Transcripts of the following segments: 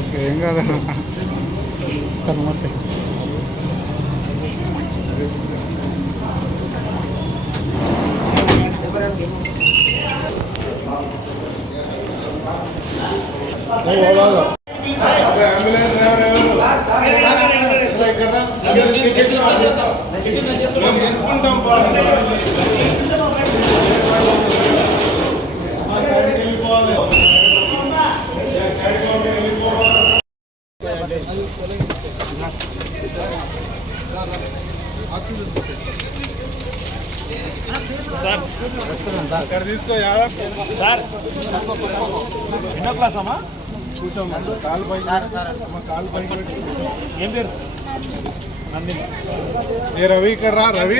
Okay ఏం కాదా నమస్తే అంబులెన్స్ తీసుకుంటాం ఇక్కడ తీసుకో సార్ ఎన్నో క్లాస్ అమ్మా కాలు పై ఏం పేరు నందిని ఏ రవి ఇక్కడ రా రవి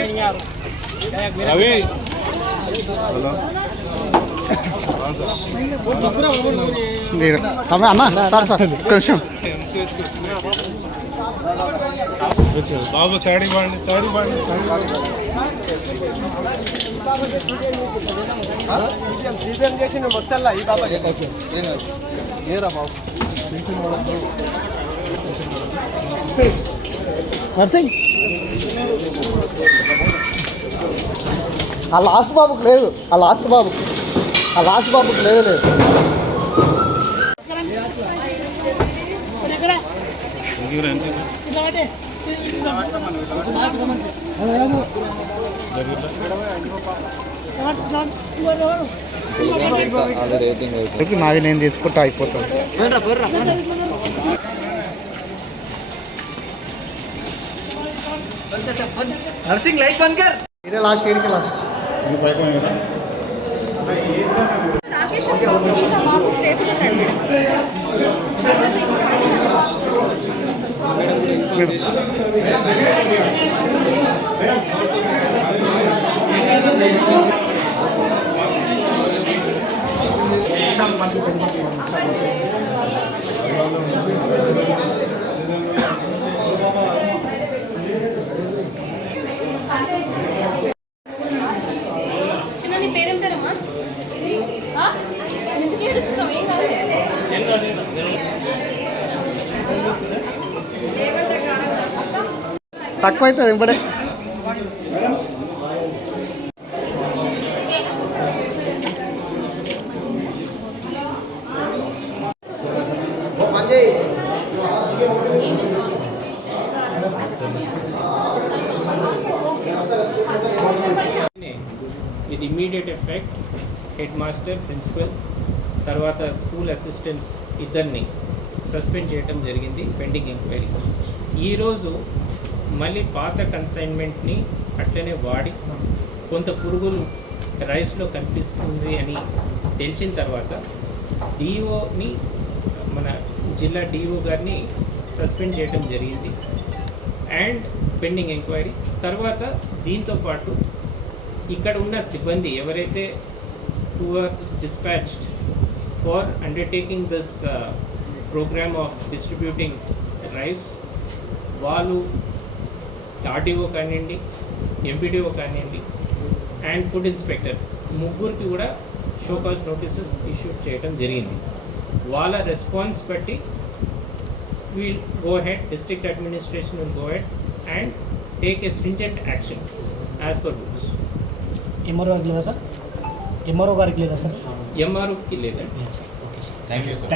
రవి అన్న సార్ సార్ కొంచెం బాబు సైడ్ ఇవ్వండి సైడ్ ఇవ్వండి చేసిన మొత్తం ఈ బాబా ఏరా బాబు నర్సింగ్ ఆ లాస్ట్ బాబుకి లేదు ఆ లాస్ట్ బాబుకి లేదు లేదు నాది నేను తీసుకుంటా అయిపోతాను नर्सिंग लाइट बंद कर इधर लास्ट शेर के लास्ट ये पाइप में है राकेश बाबू स्टेबल తక్కువ అవుతుంది ఇంపడే with immediate effect head master principal తర్వాత స్కూల్ అసిస్టెంట్స్ ఇద్దరిని సస్పెండ్ చేయడం జరిగింది పెండింగ్ ఎంక్వైరీ. ఈరోజు మళ్ళీ పాత కన్సైన్మెంట్ని అట్లనే వాడి కొంత పురుగులు రైస్లో కనిపిస్తుంది అని తెలిసిన తర్వాత డిఓని మన జిల్లా డిఓ గారిని సస్పెండ్ చేయడం జరిగింది అండ్ పెండింగ్ ఎంక్వైరీ. తర్వాత దీంతోపాటు ఇక్కడ ఉన్న సిబ్బంది ఎవరైతే who are dispatched for undertaking this program of distributing rice, వాళ్ళు ఆర్టీఓ కానివ్వండి, ఎంపీడీఓ కానివ్వండి అండ్ ఫుడ్ ఇన్స్పెక్టర్ ముగ్గురికి కూడా షోకాజ్ నోటీసెస్ ఇష్యూ చేయడం జరిగింది. వాళ్ళ రెస్పాన్స్ బట్టి will go head, district administration will go head and take a stringent action as per rules. MRO గారికి లేదా సార్? ఎంఆర్ఓ గారికి లేదా సార్? ఎంఆర్ఓకి లేదండి. Thank you sir.